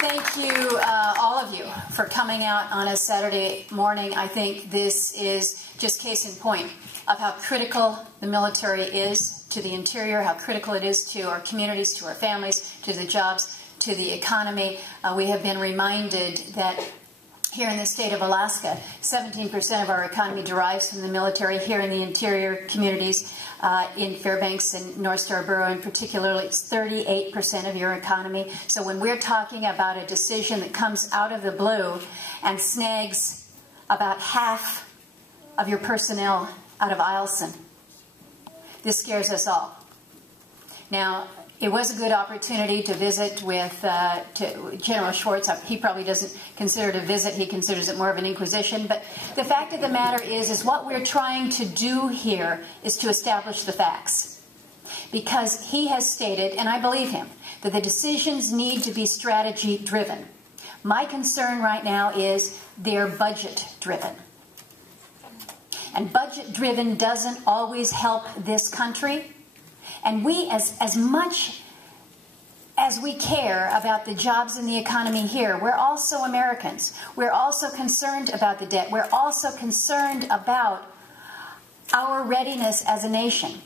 Thank you, all of you, for coming out on a Saturday morning. I think this is just case in point of how critical the military is to the interior, how critical it is to our communities, to our families, to the jobs, to the economy. We have been reminded that here in the state of Alaska, 17% of our economy derives from the military. Here in the interior communities, in Fairbanks and North Star Borough in particular, it's 38% of your economy. So when we're talking about a decision that comes out of the blue and snags about half of your personnel out of Eielson, this scares us all. Now, it was a good opportunity to visit with General Schwartz. He probably doesn't consider it a visit. He considers it more of an inquisition. But the fact of the matter is what we're trying to do here is to establish the facts. Because he has stated, and I believe him, that the decisions need to be strategy-driven. My concern right now is they're budget-driven. And budget-driven doesn't always help this country. And we, as much as we care about the jobs and the economy here, we're also Americans. We're also concerned about the debt. We're also concerned about our readiness as a nation.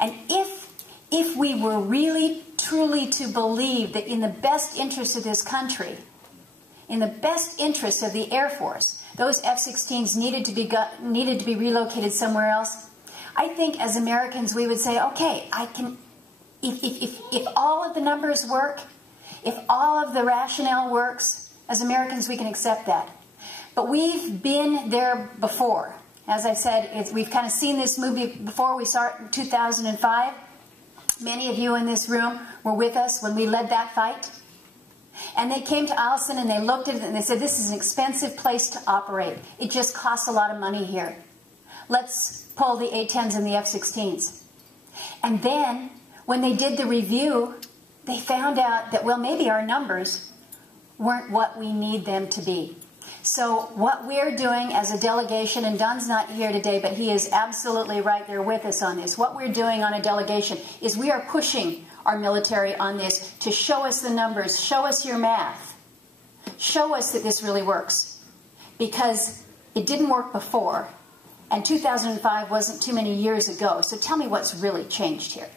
And if we were really, truly to believe that in the best interest of this country, in the best interest of the Air Force, those F-16s needed to be relocated somewhere else, I think as Americans we would say, okay, if all of the numbers work, if all of the rationale works, as Americans we can accept that. But we've been there before. As I said, we've kind of seen this movie before. We saw it in 2005. Many of you in this room were with us when we led that fight. And they came to Eielson and they looked at it and they said, this is an expensive place to operate. It just costs a lot of money here. Let's pull the A-10s and the F-16s. And then, when they did the review, they found out that, well, maybe our numbers weren't what we need them to be. So what we're doing as a delegation, and Don's not here today, but he is absolutely right there with us on this. What we're doing on a delegation is we are pushing our military on this to show us the numbers, show us your math, show us that this really works. Because it didn't work before. And 2005 wasn't too many years ago, so tell me what's really changed here.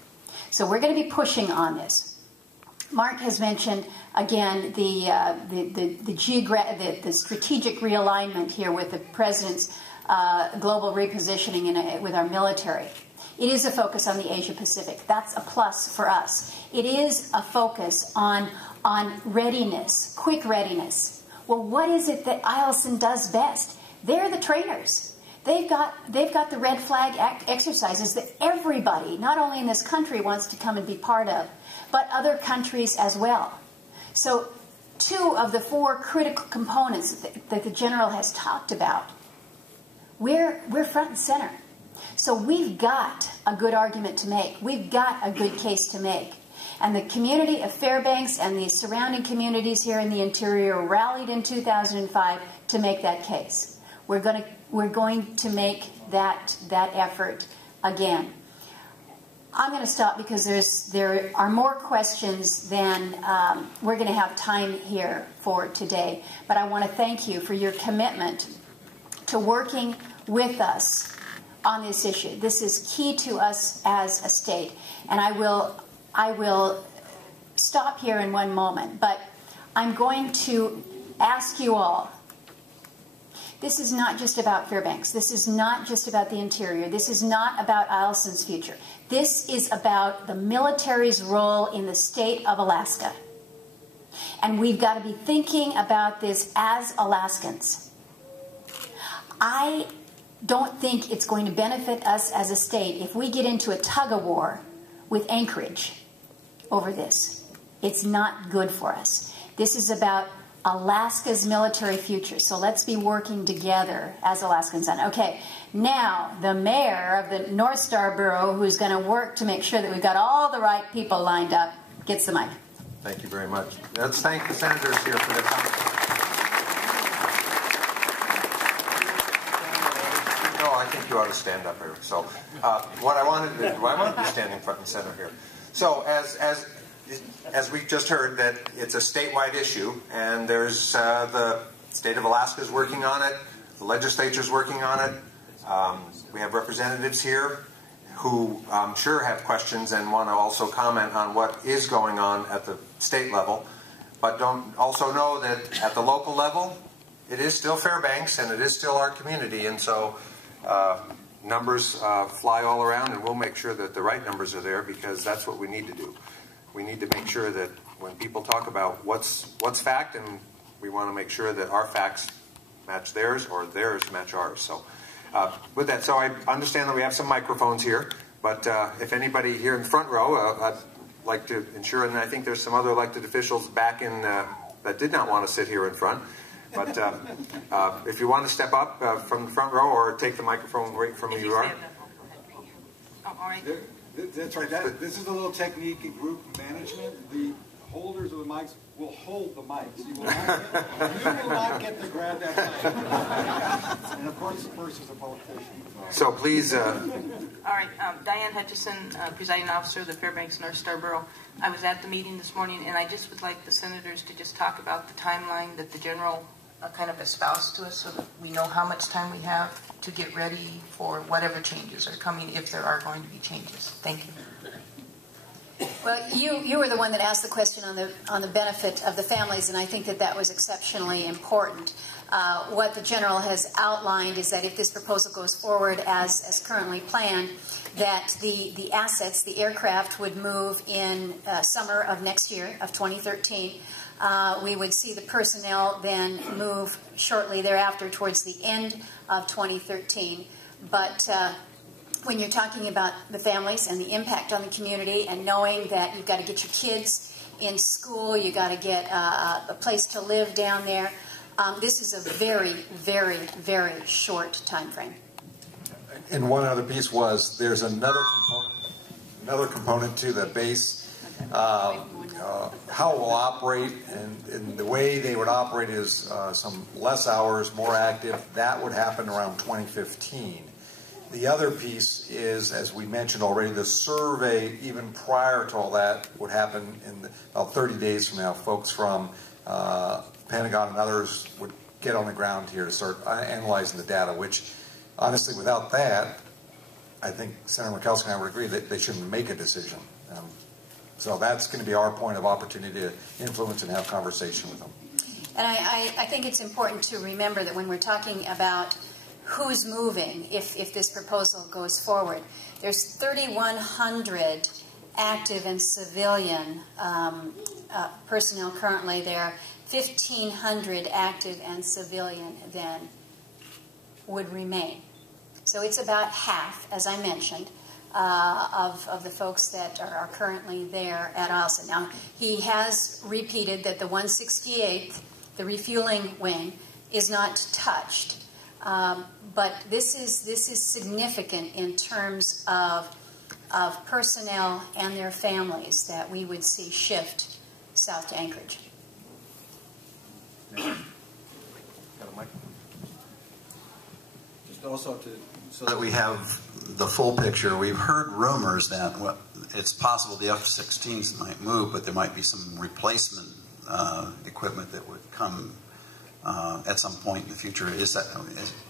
So we're going to be pushing on this. Mark has mentioned, again, the strategic realignment here with the President's global repositioning with our military. It is a focus on the Asia-Pacific. That's a plus for us. It is a focus on readiness, quick readiness. Well, what is it that Eielson does best? They're the trainers. They've got the red flag exercises that everybody, not only in this country, wants to come and be part of, but other countries as well. So 2 of the 4 critical components that the General has talked about, we're front and center. So we've got a good argument to make. We've got a good case to make. And the community of Fairbanks and the surrounding communities here in the interior rallied in 2005 to make that case. We're going to make that effort again. I'm going to stop because there are more questions than we're going to have time here for today. But I want to thank you for your commitment to working with us on this issue. This is key to us as a state. And I will stop here in one moment. But I'm going to ask you all, this is not just about Fairbanks. This is not just about the interior. This is not about Eielson's future. This is about the military's role in the state of Alaska. And we've got to be thinking about this as Alaskans. I don't think it's going to benefit us as a state if we get into a tug-of-war with Anchorage over this. It's not good for us. This is about Alaska's military future. So let's be working together as Alaskans. Okay, now the mayor of the North Star Borough, who's going to work to make sure that we've got all the right people lined up, gets the mic. Thank you very much. Let's thank the senators here for their time. No, I think you ought to stand up here. So what I wanted to do, I wanted to stand in front and center here. So as as we just heard, that it's a statewide issue, and there's the state of Alaska is working on it, the legislature's working on it. We have representatives here who I'm sure have questions and want to also comment on what is going on at the state level, but don't also know that at the local level, it is still Fairbanks and it is still our community, and so numbers fly all around, and we'll make sure that the right numbers are there, because that's what we need to do. We need to make sure that when people talk about what's fact, and we want to make sure that our facts match theirs or theirs match ours. So with that, so I understand that we have some microphones here, but if anybody here in the front row, I'd like to ensure, and I think there's some other elected officials back in that did not want to sit here in front, but if you want to step up from the front row or take the microphone right from where you are. Oh, all right. That's right. This is a little technique in group management. The holders of the mics will hold the mics. You will not get to grab that mic. And of course, the first is a politician. So please. All right. Diane Hutchison, presiding officer of the Fairbanks North Star Borough. I was at the meeting this morning, and I just would like the senators to just talk about the timeline that the general kind of espoused to us, so that we know how much time we have to get ready for whatever changes are coming, if there are going to be changes. Thank you. Well, you were the one that asked the question on the benefit of the families, and I think that was exceptionally important. What the general has outlined is that if this proposal goes forward as currently planned, that the assets, the aircraft, would move in summer of next year, of 2013. We would see the personnel then move shortly thereafter towards the end of 2013. But when you're talking about the families and the impact on the community, and knowing that you've got to get your kids in school, you've got to get a place to live down there, this is a very, very, very short time frame. And one other piece was there's another component to the base. How it will operate, and the way they would operate is some less hours, more active. That would happen around 2015. The other piece is, as we mentioned already, the survey, even prior to all that, would happen in about 30 days from now. Folks from Pentagon and others would get on the ground here to start analyzing the data, which, honestly, without that, I think Senator Murkowski and I would agree that they shouldn't make a decision. So that's going to be our point of opportunity to influence and have conversation with them. And I think it's important to remember that when we're talking about who's moving, if this proposal goes forward, there's 3,100 active and civilian personnel currently there. 1,500 active and civilian then would remain. So it's about half, as I mentioned, of the folks that are currently there at Eielson. Now, he has repeated that the 168th, the refueling wing, is not touched. But this is significant in terms of personnel and their families that we would see shift south to Anchorage. Just also so that we have the full picture, we've heard rumors that it's possible the F-16s might move, but there might be some replacement equipment that would come at some point in the future.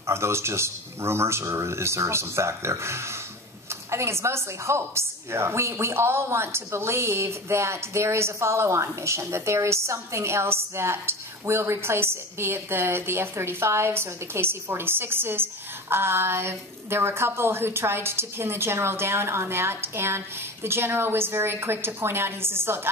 Are those just rumors, or is there some fact there? I think it's mostly hopes. Yeah. We all want to believe that there is a follow-on mission, that there is something else that will replace it, be it the F-35s or the KC-46s. There were a couple who tried to pin the general down on that, and the general was very quick to point out, he says, look,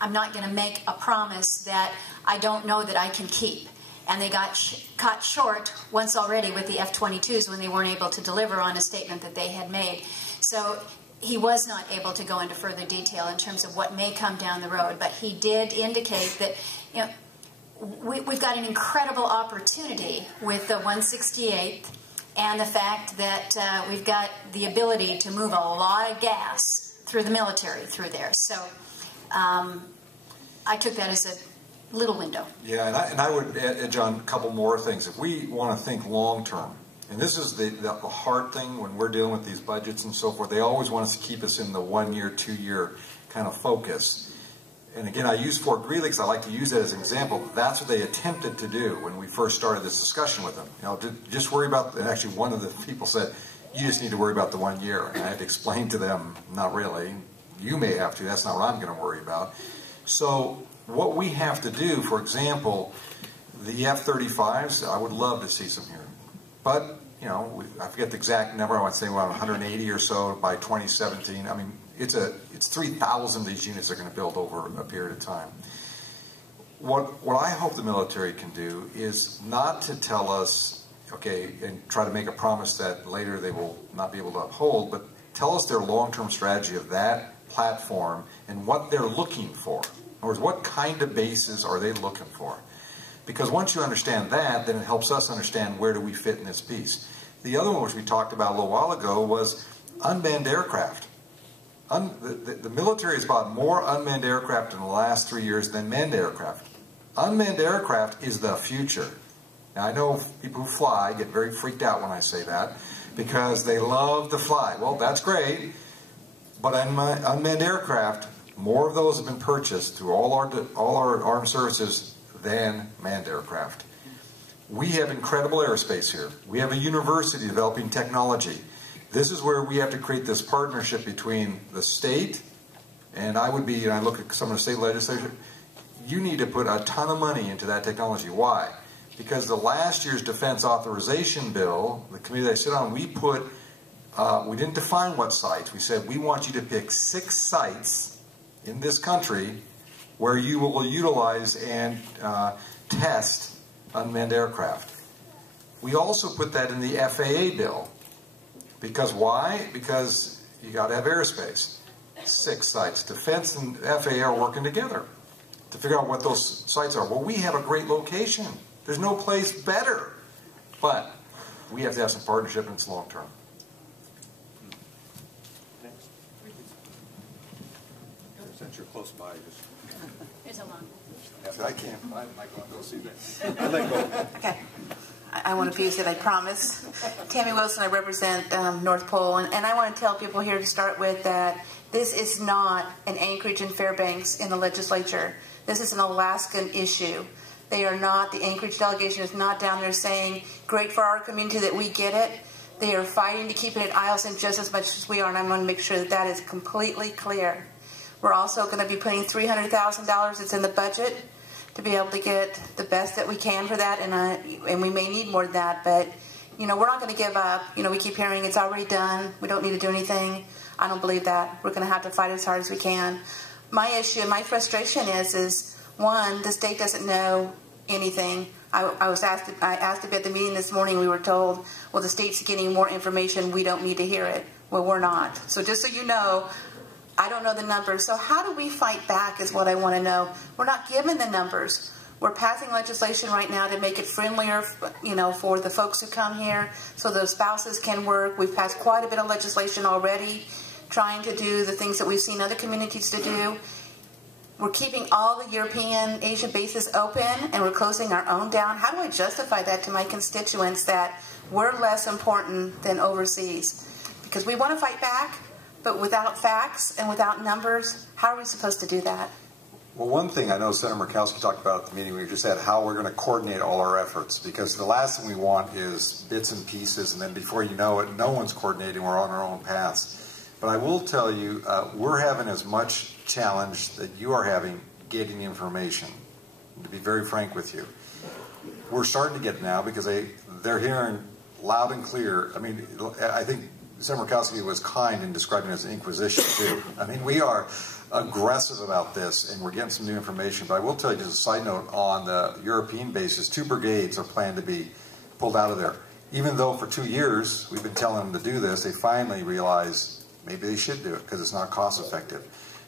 I'm not going to make a promise that I don't know that I can keep. And they got caught short once already with the F-22s when they weren't able to deliver on a statement that they had made. So he was not able to go into further detail in terms of what may come down the road, but he did indicate that, you know, we've got an incredible opportunity with the 168th and the fact that we've got the ability to move a lot of gas through the military through there. So I took that as a little window. Yeah, and I would add, John, a couple more things. If we want to think long term, and this is the hard thing when we're dealing with these budgets and so forth, they always want us to keep us in the 1 year, 2 year kind of focus. and again, I use Fort Greely because I like to use that as an example. That's what they attempted to do when we first started this discussion with them. You know, just worry about, and actually one of the people said, you just need to worry about the 1 year. And I had to explain to them, not really. You may have to. That's not what I'm going to worry about. So what we have to do, for example, the F-35s, I would love to see some here. But, you know, I forget the exact number. I would say around 180 or so by 2017. I mean, it's 3,000 of these units they're going to build over a period of time. What I hope the military can do is not to tell us, okay, and try to make a promise that later they will not be able to uphold, but tell us their long-term strategy of that platform and what they're looking for. In other words, what kind of bases are they looking for? Because once you understand that, then it helps us understand where do we fit in this piece. The other one, which we talked about a little while ago, was unmanned aircraft. The military has bought more unmanned aircraft in the last 3 years than manned aircraft. Unmanned aircraft is the future. Now, I know people who fly get very freaked out when I say that because they love to fly. Well, that's great, but unmanned aircraft, more of those have been purchased through all our armed services than manned aircraft. We have incredible airspace here. We have a university developing technology. This is where we have to create this partnership between the state, and I look at some of the state legislature, you need to put a ton of money into that technology. Why? Because the last year's defense authorization bill, the committee that I sit on, we didn't define what sites. We said we want you to pick 6 sites in this country where you will utilize and test unmanned aircraft. We also put that in the FAA bill. Because why? Because you got to have airspace. 6 sites. Defense and FAA are working together to figure out what those sites are. Well, we have a great location. There's no place better. But we have to have some partnership and it's long term. Next. Since you're close by, There's a long. I can't find it. I go see that. let go. Okay. I want to be that I promise. Tammy Wilson, I represent North Pole, and I want to tell people here to start with that this is not an Anchorage and Fairbanks in the legislature. This is an Alaskan issue. They are not, the Anchorage delegation is not down there saying, great for our community that we get it. They are fighting to keep it at Eielson just as much as we are, and I'm going to make sure that that is completely clear. We're also going to be putting $300,000 that's in the budget to be able to get the best that we can for that, and we may need more than that, but you know, we're not going to give up. You know, we keep hearing it's already done, we don't need to do anything. I don't believe that. We're going to have to fight as hard as we can. My issue and my frustration is one, the state doesn't know anything. I asked about the meeting this morning, we were told, well, the state's getting more information, we don't need to hear it. Well, we're not. So just so you know, I don't know the numbers. So how do we fight back is what I want to know. We're not given the numbers. We're passing legislation right now to make it friendlier, you know, for the folks who come here so those spouses can work. We've passed quite a bit of legislation already trying to do the things that we've seen other communities to do. We're keeping all the European, Asian bases open and we're closing our own down. How do I justify that to my constituents that we're less important than overseas? Because we want to fight back, but without facts and without numbers, how are we supposed to do that? Well, one thing I know Senator Murkowski talked about at the meeting we just had, how we're going to coordinate all our efforts, because the last thing we want is bits and pieces, and then before you know it, no one's coordinating, we're on our own paths. But I will tell you, we're having as much challenge that you are having getting information, to be very frank with you. We're starting to get it now because they're hearing loud and clear. I mean, I think Senator Murkowski was kind in describing it as an inquisition, too. I mean, we are aggressive about this, and we're getting some new information. But I will tell you, just a side note, on the European bases, 2 brigades are planned to be pulled out of there. Even though for 2 years we've been telling them to do this, they finally realize maybe they should do it because it's not cost effective.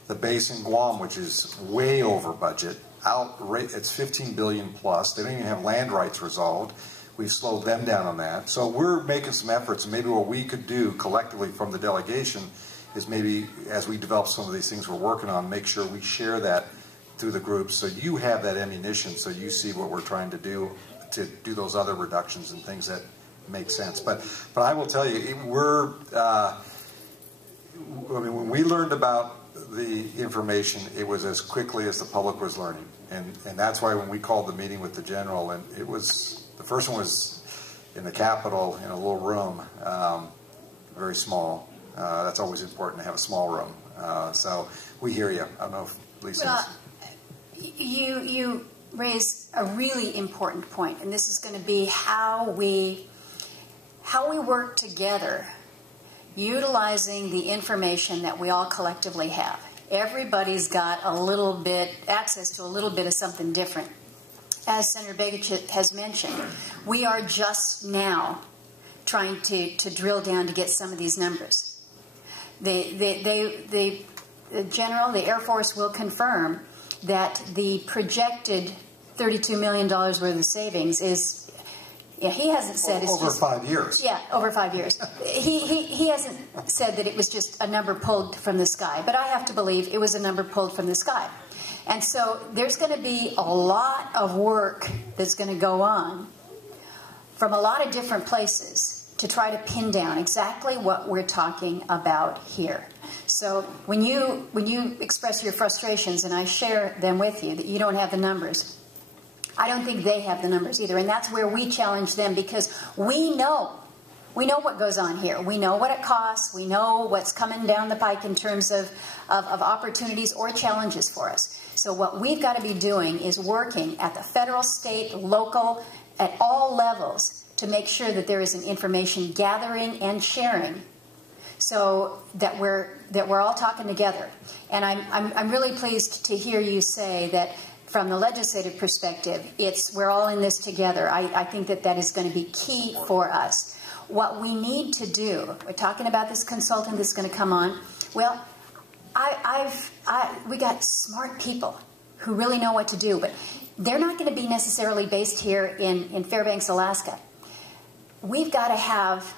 The base in Guam, which is way over budget, it's $15 billion plus. They don't even have land rights resolved. We've slowed them down on that. So we're making some efforts, and maybe what we could do collectively from the delegation is maybe as we develop some of these things we're working on, make sure we share that through the groups so you have that ammunition, so you see what we're trying to do those other reductions and things that make sense. But I will tell you, when we learned about the information, it was as quickly as the public was learning. And that's why when we called the meeting with the general, and it was, the first one was in the Capitol in a little room, very small. That's always important to have a small room. So we hear you. I don't know if Lisa. Well, you raise a really important point, and this is going to be how we work together, utilizing the information that we all collectively have. Everybody's got a little bit, access to a little bit of something different. As Senator Begich has mentioned, we are just now trying to drill down to get some of these numbers. The General, the Air Force will confirm that the projected $32 million worth of savings is, he hasn't said it's over just, 5 years. Yeah, over 5 years. He hasn't said that it was just a number pulled from the sky, but I have to believe it was a number pulled from the sky. And so there's going to be a lot of work that's going to go on from a lot of different places to try to pin down exactly what we're talking about here. So when you express your frustrations, and I share them with you, that you don't have the numbers, I don't think they have the numbers either. And that's where we challenge them, because we know what goes on here. We know what it costs. We know what's coming down the pike in terms of opportunities or challenges for us. So what we've got to be doing is working at the federal, state, local, at all levels to make sure that there is an information gathering and sharing, so that we're all talking together. And I'm really pleased to hear you say that from the legislative perspective, we're all in this together. I think that is going to be key for us. What we need to do, we're talking about this consultant that's going to come on. Well, we got smart people who really know what to do, but they're not going to be necessarily based here in Fairbanks, Alaska. We've got to have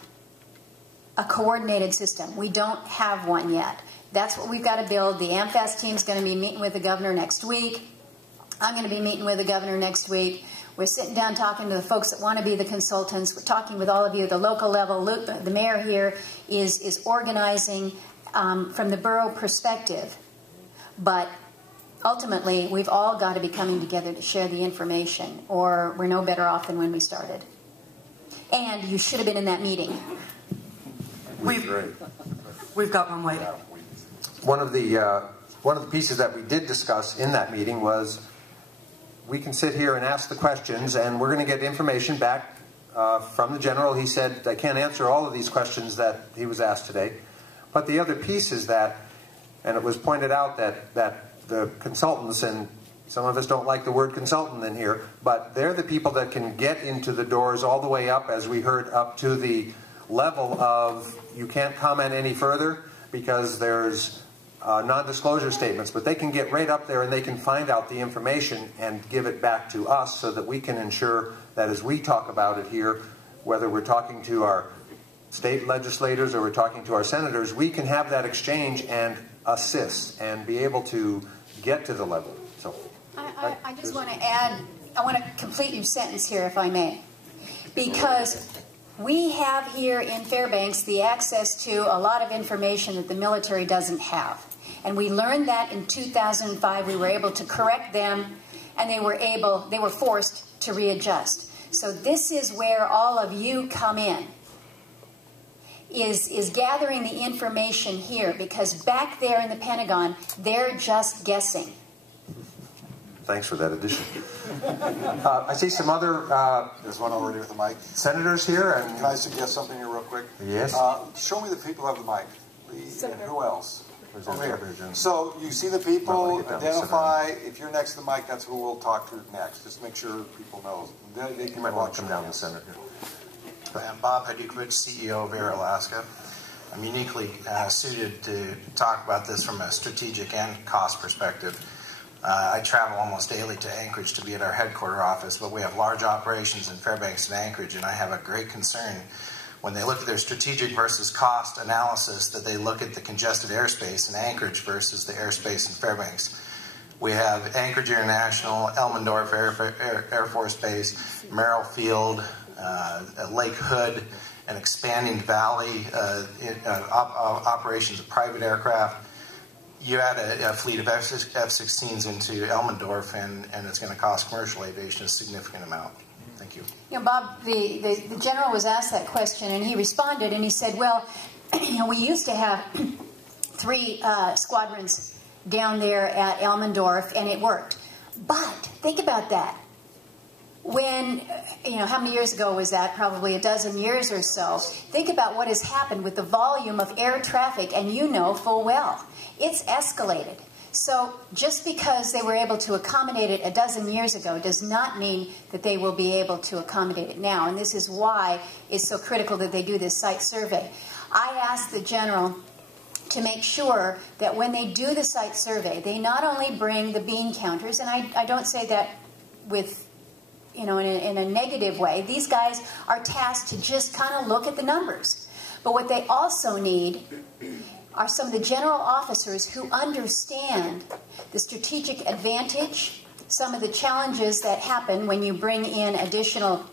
a coordinated system. We don't have one yet. That's what we've got to build. The AmFAS team's going to be meeting with the governor next week. I'm going to be meeting with the governor next week. We're sitting down talking to the folks that want to be the consultants. We're talking with all of you at the local level. The mayor here is organizing from the borough perspective. But ultimately, we've all got to be coming together to share the information, or we're no better off than when we started. And you should have been in that meeting. We've got one waiting. One of the pieces that we did discuss in that meeting was, we can sit here and ask the questions, and we're going to get information back from the general. He said, I can't answer all of these questions that he was asked today. But the other piece is that, and it was pointed out that the consultants, and some of us don't like the word consultant in here, but they're the people that can get into the doors all the way up, as we heard, up to the level of you can't comment any further because there's non-disclosure statements, but they can get right up there and they can find out the information and give it back to us, so that we can ensure that as we talk about it here, whether we're talking to our state legislators or we're talking to our senators, we can have that exchange and assist and be able to get to the level. So I just want to add, I want to complete your sentence here, if I may, because we have here in Fairbanks the access to a lot of information that the military doesn't have. And we learned that in 2005. We were able to correct them, and they were forced to readjust. So this is where all of you come in, is gathering the information here, because back there in the Pentagon, they're just guessing. Thanks for that addition. I see some other There's one already with the mic. senators here. And Can I suggest something here real quick? Yes. Show me the people who have the mic. And who else? Over here. Senator. So you see the people, Might wanna get down to identify. If you're next to the mic, that's who we'll talk to next. Just make sure people know. They You can might want watch to come you. down to the center here. I'm Bob Hadukowicz, CEO of Air Alaska. I'm uniquely suited to talk about this from a strategic and cost perspective. I travel almost daily to Anchorage to be at our headquarter office, but we have large operations in Fairbanks and Anchorage, and I have a great concern when they look at their strategic versus cost analysis, that they look at the congested airspace in Anchorage versus the airspace in Fairbanks. We have Anchorage International, Elmendorf Air Force Base, Merrill Field, Lake Hood, an expanding valley, operations of private aircraft. you add a fleet of F-16s into Elmendorf, and it's going to cost commercial aviation a significant amount. Thank you. You know, Bob, the general was asked that question, and he responded, and he said, well, you know, we used to have 3 squadrons down there at Elmendorf, and it worked. But think about that. When, you know, how many years ago was that? Probably a dozen years or so. Think about what has happened with the volume of air traffic, and you know full well. It's escalated. So just because they were able to accommodate it a dozen years ago does not mean that they will be able to accommodate it now. And this is why it's so critical that they do this site survey. I asked the general to make sure that when they do the site survey, they not only bring the bean counters, and I don't say that with, you know, in a negative way. These guys are tasked to just kind of look at the numbers. But what they also need are some of the general officers who understand the strategic advantage, some of the challenges that happen when you bring in additional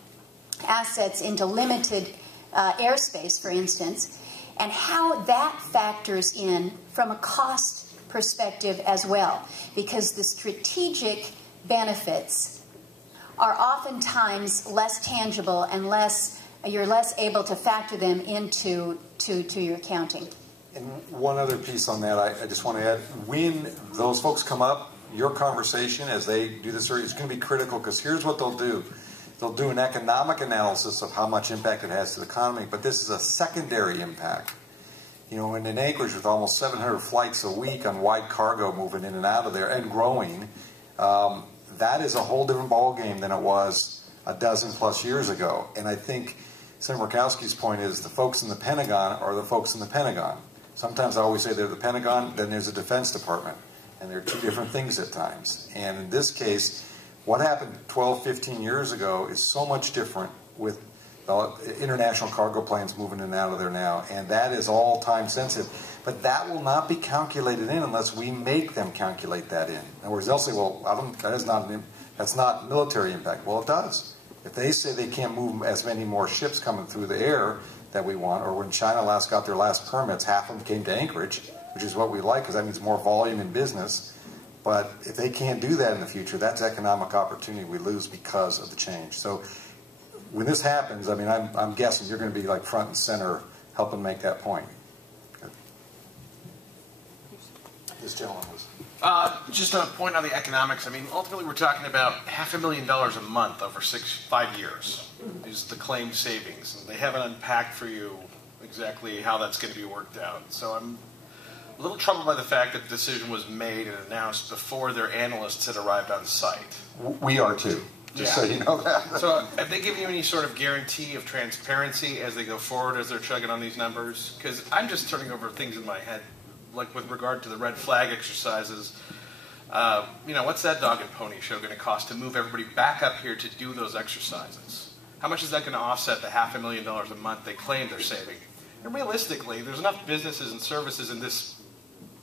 assets into limited airspace, for instance, and how that factors in from a cost perspective as well. Because the strategic benefits are oftentimes less tangible and you're less able to factor them into your accounting. And one other piece on that, I just want to add, when those folks come up, your conversation as they do this is going to be critical, because here's what they'll do. They'll do an economic analysis of how much impact it has to the economy, but this is a secondary impact. You know, in Anchorage with almost 700 flights a week on wide cargo moving in and out of there and growing, that is a whole different ballgame than it was a dozen plus years ago. And I think Senator Murkowski's point is the folks in the Pentagon are the folks in the Pentagon. Sometimes I always say they're the Pentagon, then there's a Defense Department. And they're two different things at times. And in this case, what happened 12, 15 years ago is so much different with international cargo planes moving in and out of there now. And that is all time sensitive. But that will not be calculated in unless we make them calculate that in. In other words, they'll say, well, that's not military impact. Well, it does. If they say they can't move as many more ships coming through the air that we want, or when China last got their last permits, half of them came to Anchorage, which is what we like because that means more volume in business. But if they can't do that in the future, that's economic opportunity we lose because of the change. So when this happens, I mean, I'm guessing you're going to be like front and center helping make that point. This gentleman was. Just a point on the economics. I mean, ultimately we're talking about $500,000 a month over 5 years is the claimed savings. And they haven't unpacked for you exactly how that's going to be worked out. So I'm a little troubled by the fact that the decision was made and announced before their analysts had arrived on site. We are too, just so you know that. So have they given you any sort of guarantee of transparency as they go forward, as they're chugging on these numbers? Because I'm just turning over things in my head, like with regard to the red flag exercises. You know, what's that dog and pony show going to cost to move everybody back up here to do those exercises? How much is that going to offset the $500,000 a month they claim they're saving? And realistically, there's enough businesses and services in this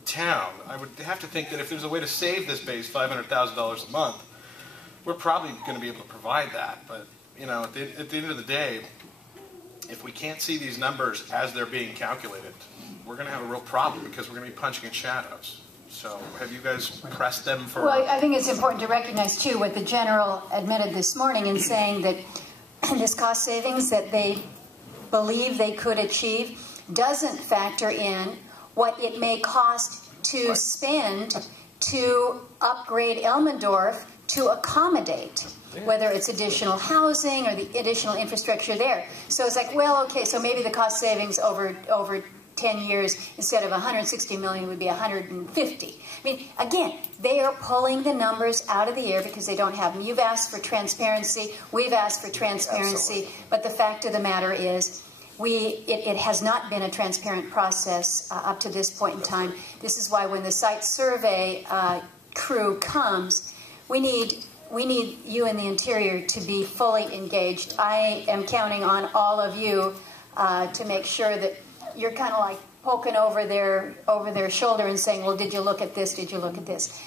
town. I would have to think that if there's a way to save this base $500,000 a month, we're probably going to be able to provide that. But, you know, at the end of the day, if we can't see these numbers as they're being calculated, we're going to have a real problem because we're going to be punching in shadows. So have you guys pressed them for... Well, I think it's important to recognize, too, what the general admitted this morning in saying that this cost savings that they believe they could achieve doesn't factor in what it may cost to spend to upgrade Elmendorf to accommodate, whether it's additional housing or the additional infrastructure there. So it's like, well, okay, so maybe the cost savings over 10 years, instead of $160 million, would be $150. I mean, again, they are pulling the numbers out of the air because they don't have them. You've asked for transparency. We've asked for transparency. Absolutely. But the fact of the matter is, it has not been a transparent process up to this point in time. This is why when the site survey crew comes, we need you in the Interior to be fully engaged. I am counting on all of you to make sure that you're kind of like poking over their shoulder and saying, well, did you look at this? Did you look at this?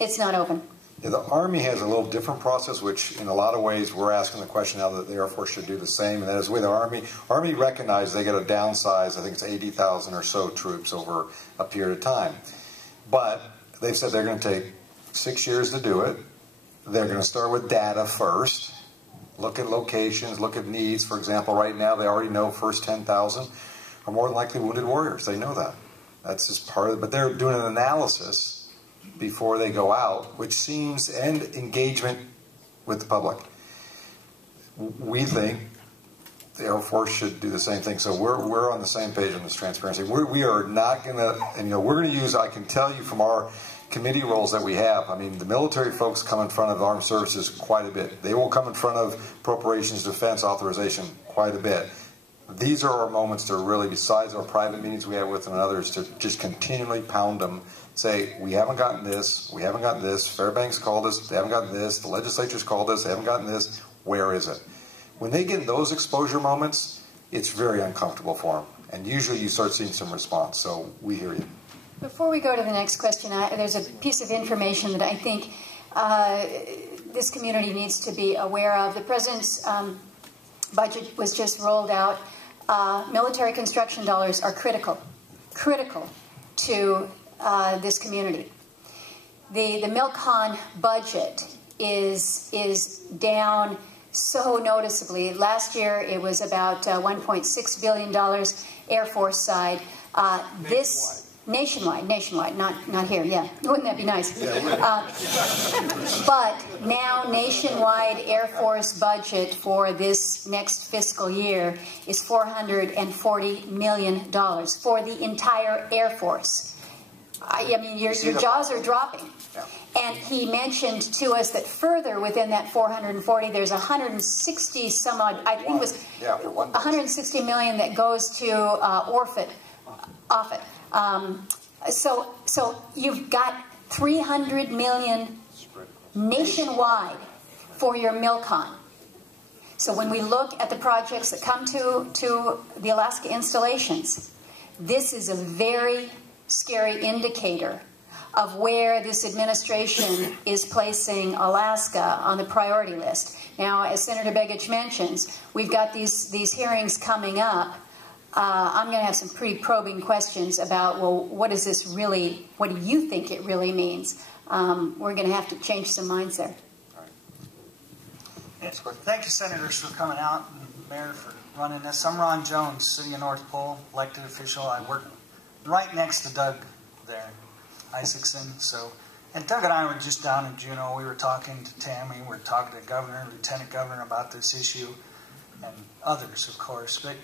It's not open. The Army has a little different process, which in a lot of ways we're asking the question now that the Air Force should do the same, and that is with the Army recognized they got to downsize, I think it's 80,000 or so troops over a period of time. But they've said they're going to take 6 years to do it. They're going to start with data first, look at locations, look at needs. For example, right now they already know first 10,000 are more than likely wounded warriors. They know that. That's just part of it. But they're doing an analysis before they go out, which seems, and engagement with the public. We think the Air Force should do the same thing. So we're on the same page on this transparency. We are not going to, and we're going to use, I can tell you from our committee roles that we have, I mean, the military folks come in front of armed services quite a bit. They will come in front of appropriations, defense authorization quite a bit. These are our moments to really, besides our private meetings we have with them and others, to just continually pound them, say, we haven't gotten this, we haven't gotten this, Fairbanks called us, they haven't gotten this, the legislature's called us, they haven't gotten this, where is it? When they get those exposure moments, it's very uncomfortable for them. And usually you start seeing some response, so we hear you. Before we go to the next question, there's a piece of information that I think this community needs to be aware of. The President's budget was just rolled out. Military construction dollars are critical to this community. The MilCon budget is down so noticeably. Last year it was about $1.6 billion Air Force side. This nationwide, not here. Yeah, wouldn't that be nice? But now nationwide Air Force budget for this next fiscal year is $440 million for the entire Air Force. I mean, your jaws are dropping. Yeah. And he mentioned to us that further within that 440, there's 160 some odd, I think it was 160 million that goes to OFIT. So you've got 300 million nationwide for your MilCon. So when we look at the projects that come to the Alaska installations, this is a very scary indicator of where this administration is placing Alaska on the priority list. Now, as Senator Begich mentions, we've got these hearings coming up. I'm going to have some pretty probing questions about, well, what does this really, what do you think it really means? We're going to have to change some minds there. Thank you, Senators, for coming out, and Mayor for running this. I'm Ron Jones, City of North Pole, elected official. I work right next to Doug there, Eielson. So, and Doug and I were just down in Juneau. We were talking to Tammy. We were talking to the governor, lieutenant governor about this issue, and others, of course. But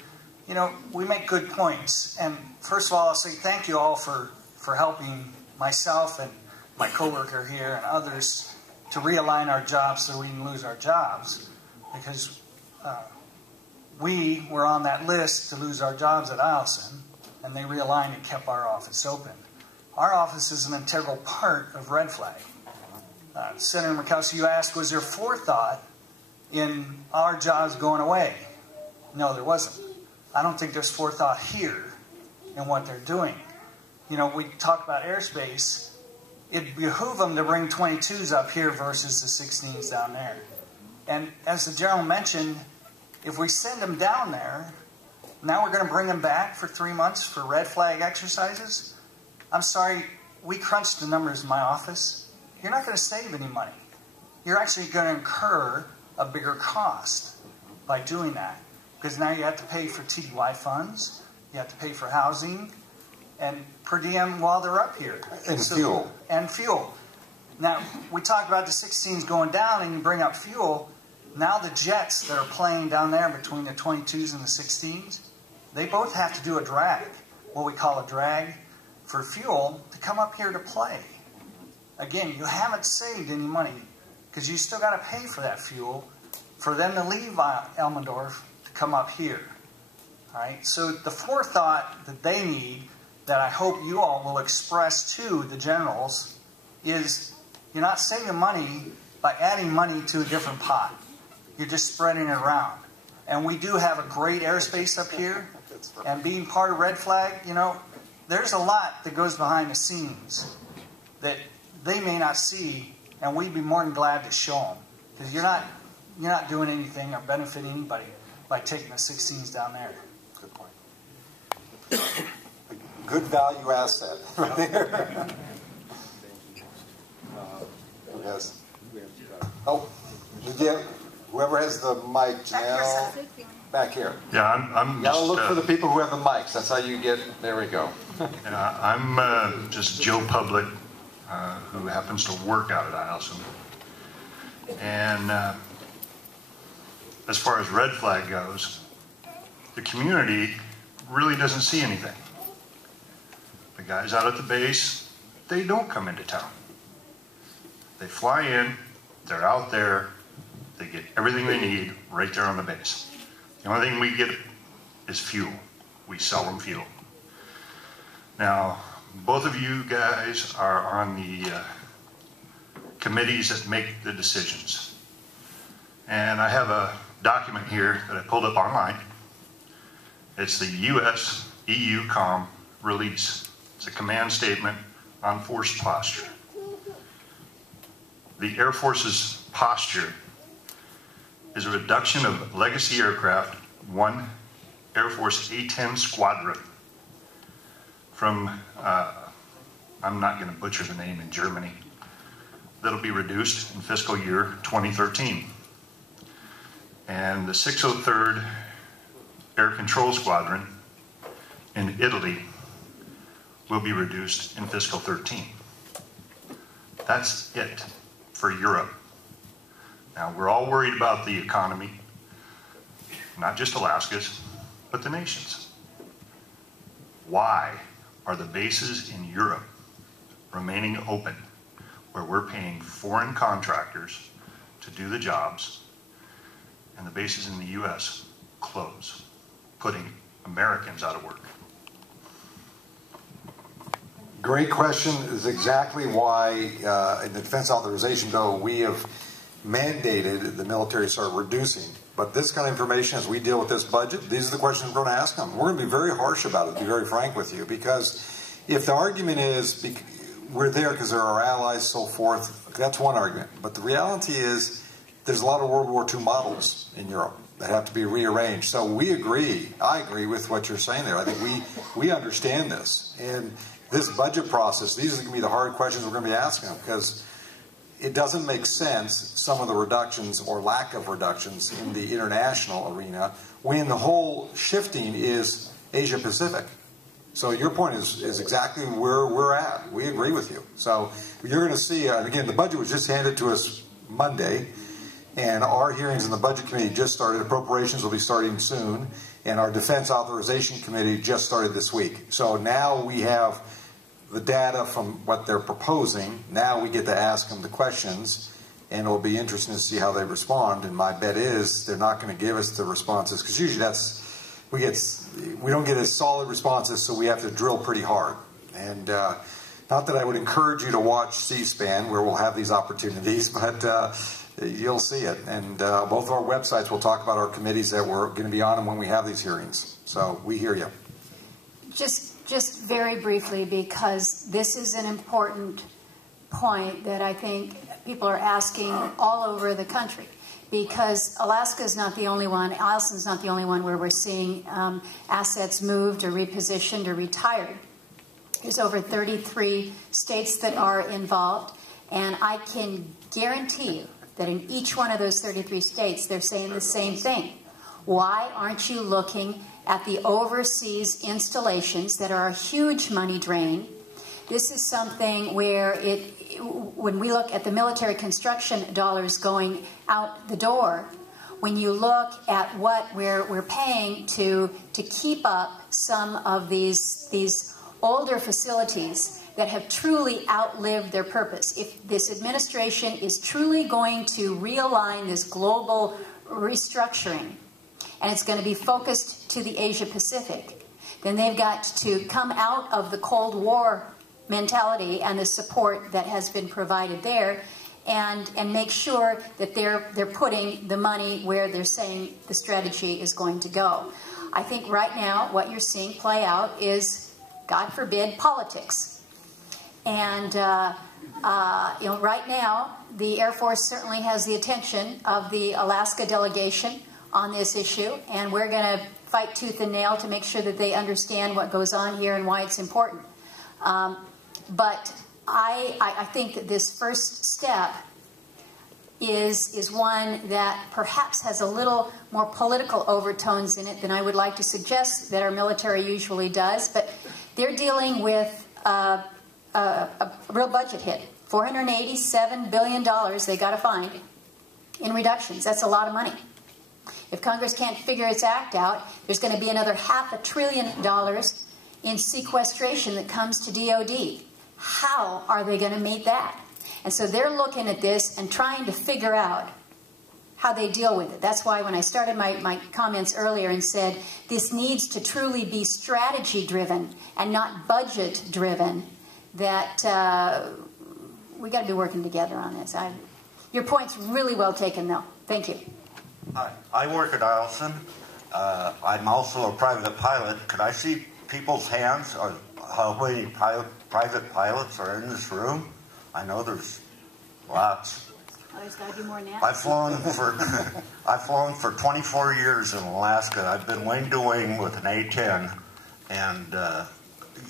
you know, we make good points. And first of all, I'll say thank you all for helping myself and my coworker here and others to realign our jobs so we didn't lose our jobs. Because we were on that list to lose our jobs at Eielson, and they realigned and kept our office open. Our office is an integral part of Red Flag. Senator Murkowski, you asked, was there forethought in our jobs going away? No, there wasn't. I don't think there's forethought here in what they're doing. You know, we talk about airspace. It'd behoove them to bring 22s up here versus the 16s down there. And as the General mentioned, if we send them down there, now we're going to bring them back for 3 months for red flag exercises. I'm sorry, we crunched the numbers in my office. You're not going to save any money. You're actually going to incur a bigger cost by doing that. Because now you have to pay for TDY funds, you have to pay for housing, and per diem while they're up here. And fuel. And fuel. Now, we talk about the 16s going down, and you bring up fuel. Now the jets that are playing down there between the 22s and the 16s, they both have to do a drag, what we call a drag, for fuel to come up here to play. Again, you haven't saved any money, because you still got to pay for that fuel for them to leave Elmendorf come up here. All right? So the forethought that they need, that I hope you all will express to the generals, is you're not saving money by adding money to a different pot. You're just spreading it around. And we do have a great airspace up here, and being part of Red Flag, you know, there's a lot that goes behind the scenes that they may not see and we'd be more than glad to show them, because you're not doing anything or benefiting anybody by taking the 16s down there. Good point. Good value asset right there. Yes. Oh, whoever has the mic, Janelle, back here. Yeah, I'm Gotta just, look for the people who have the mics. That's how you get. There we go. I'm just Joe Public, who happens to work out at Eielson. And as far as red flag goes, the community really doesn't see anything. The guys out at the base, they don't come into town. They fly in, they're out there, they get everything they need right there on the base. The only thing we get is fuel. We sell them fuel. Now, both of you guys are on the committees that make the decisions. And I have a document here that I pulled up online. It's the U.S. EU-COM release. It's a command statement on force posture. The Air Force's posture is a reduction of legacy aircraft, 1 Air Force A-10 squadron from, I'm not going to butcher the name, in Germany, that'll be reduced in fiscal year 2013. And the 603rd Air Control Squadron in Italy will be reduced in fiscal 13. That's it for Europe. Now, we're all worried about the economy, not just Alaska's, but the nation's. Why are the bases in Europe remaining open, where we're paying foreign contractors to do the jobs, and the bases in the U.S. close, putting Americans out of work? Great question. Is exactly why in the defense authorization bill we have mandated the military start reducing. But this kind of information, as we deal with this budget, these are the questions we're going to ask them. We're going to be very harsh about it, to be very frank with you, because if the argument is we're there because they're our allies, so forth, that's one argument. But the reality is there's a lot of World War II models in Europe that have to be rearranged. So we agree. I agree with what you're saying there. I think we understand this. And this budget process, these are going to be the hard questions we're going to be asking them, because it doesn't make sense, some of the reductions or lack of reductions in the international arena, when the whole shifting is Asia Pacific. So your point is exactly where we're at. We agree with you. So you're going to see, again, the budget was just handed to us Monday, and our hearings in the Budget Committee just started. Appropriations will be starting soon, and our Defense Authorization Committee just started this week. So now we have the data from what they're proposing. Now we get to ask them the questions, and it'll be interesting to see how they respond. And my bet is they're not going to give us the responses, because usually we don't get as solid responses, so we have to drill pretty hard. And not that I would encourage you to watch C-SPAN, where we'll have these opportunities, but you'll see it. And both of our websites will talk about our committees that we're going to be on when we have these hearings. So we hear you. Just very briefly, because this is an important point that I think people are asking all over the country. Because Alaska is not the only one, Eielson is not the only one where we're seeing assets moved or repositioned or retired. There's over 33 states that are involved, and I can guarantee you that in each one of those 33 states, they're saying the same thing. Why aren't you looking at the overseas installations that are a huge money drain? This is something where when we look at the military construction dollars going out the door, when you look at what we're paying to keep up some of these older facilities that have truly outlived their purpose. If this administration is truly going to realign this global restructuring, and it's going to be focused to the Asia Pacific, then they've got to come out of the Cold War mentality and the support that has been provided there, and make sure that they're putting the money where they're saying the strategy is going to go. I think right now what you're seeing play out is, God forbid, politics. And Right now, the Air Force certainly has the attention of the Alaska delegation on this issue, and we're going to fight tooth and nail to make sure that they understand what goes on here and why it's important. But I think that this first step is one that perhaps has a little more political overtones in it than I would like to suggest that our military usually does. But they're dealing with a real budget hit. $487 billion they got to find in reductions. That's a lot of money. If Congress can't figure its act out, there's going to be another $500 billion in sequestration that comes to DOD. How are they going to meet that? And so they're looking at this and trying to figure out how they deal with it. That's why when I started my comments earlier and said this needs to truly be strategy-driven and not budget-driven, that we got to be working together on this. Your point's really well taken, though. Thank you. Hi, I work at Eielson. I'm also a private pilot. Could I see people's hands or how many private pilots are in this room? I know there's lots. Oh, there's got to be more than that. I've flown for 24 years in Alaska. I've been wing to wing with an A-10, and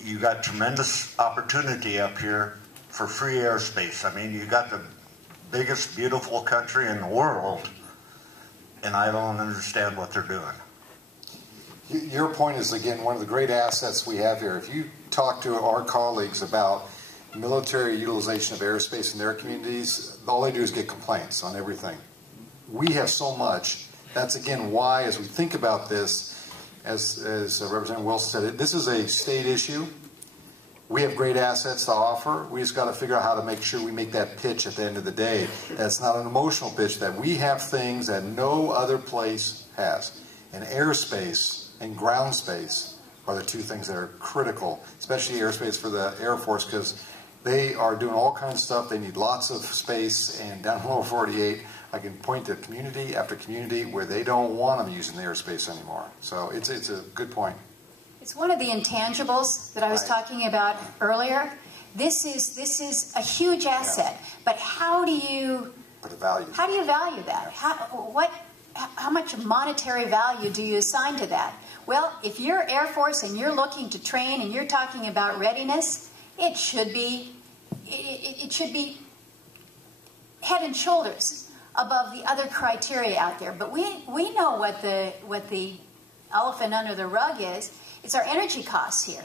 you got tremendous opportunity up here for free airspace. I mean, you got the biggest, beautiful country in the world, and I don't understand what they're doing. Your point is, again, one of the great assets we have here. If you talk to our colleagues about military utilization of airspace in their communities, all they do is get complaints on everything. We have so much. That's, again, why, as we think about this, as Representative Wilson said, this is a state issue. We have great assets to offer. We just got to figure out how to make sure we make that pitch at the end of the day. That's not an emotional pitch, that we have things that no other place has. And airspace and ground space are the two things that are critical, especially airspace for the Air Force, because they are doing all kinds of stuff. They need lots of space, and down in lower 48, I can point to community after community where they don't want them using the airspace anymore. So it's a good point. It's one of the intangibles that I was talking about earlier. This is a huge asset, but how do you value that? How much monetary value do you assign to that? Well, if you're Air Force and you're looking to train and you're talking about readiness, it should be head and shoulders above the other criteria out there. But we know what the elephant under the rug is. It's our energy costs here.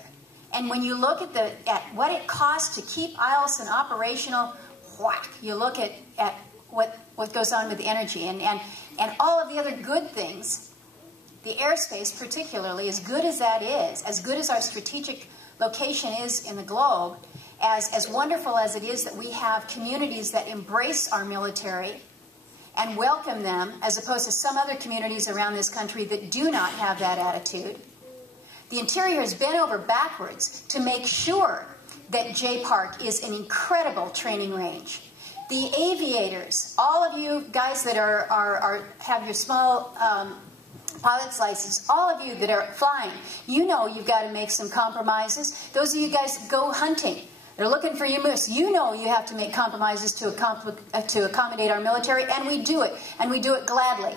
And when you look at what it costs to keep Eielson operational, whack, you look at what goes on with the energy and all of the other good things. The airspace particularly, as good as that is, as good as our strategic location is in the globe, as wonderful as it is that we have communities that embrace our military and welcome them, as opposed to some other communities around this country that do not have that attitude. The Interior has bent over backwards to make sure that J Park is an incredible training range. The aviators, all of you guys that have your small pilot's license, all of you that are flying, you know you've got to make some compromises. Those of you guys that go hunting, they're looking for your moose. You know you have to make compromises to accommodate our military, and we do it. And we do it gladly,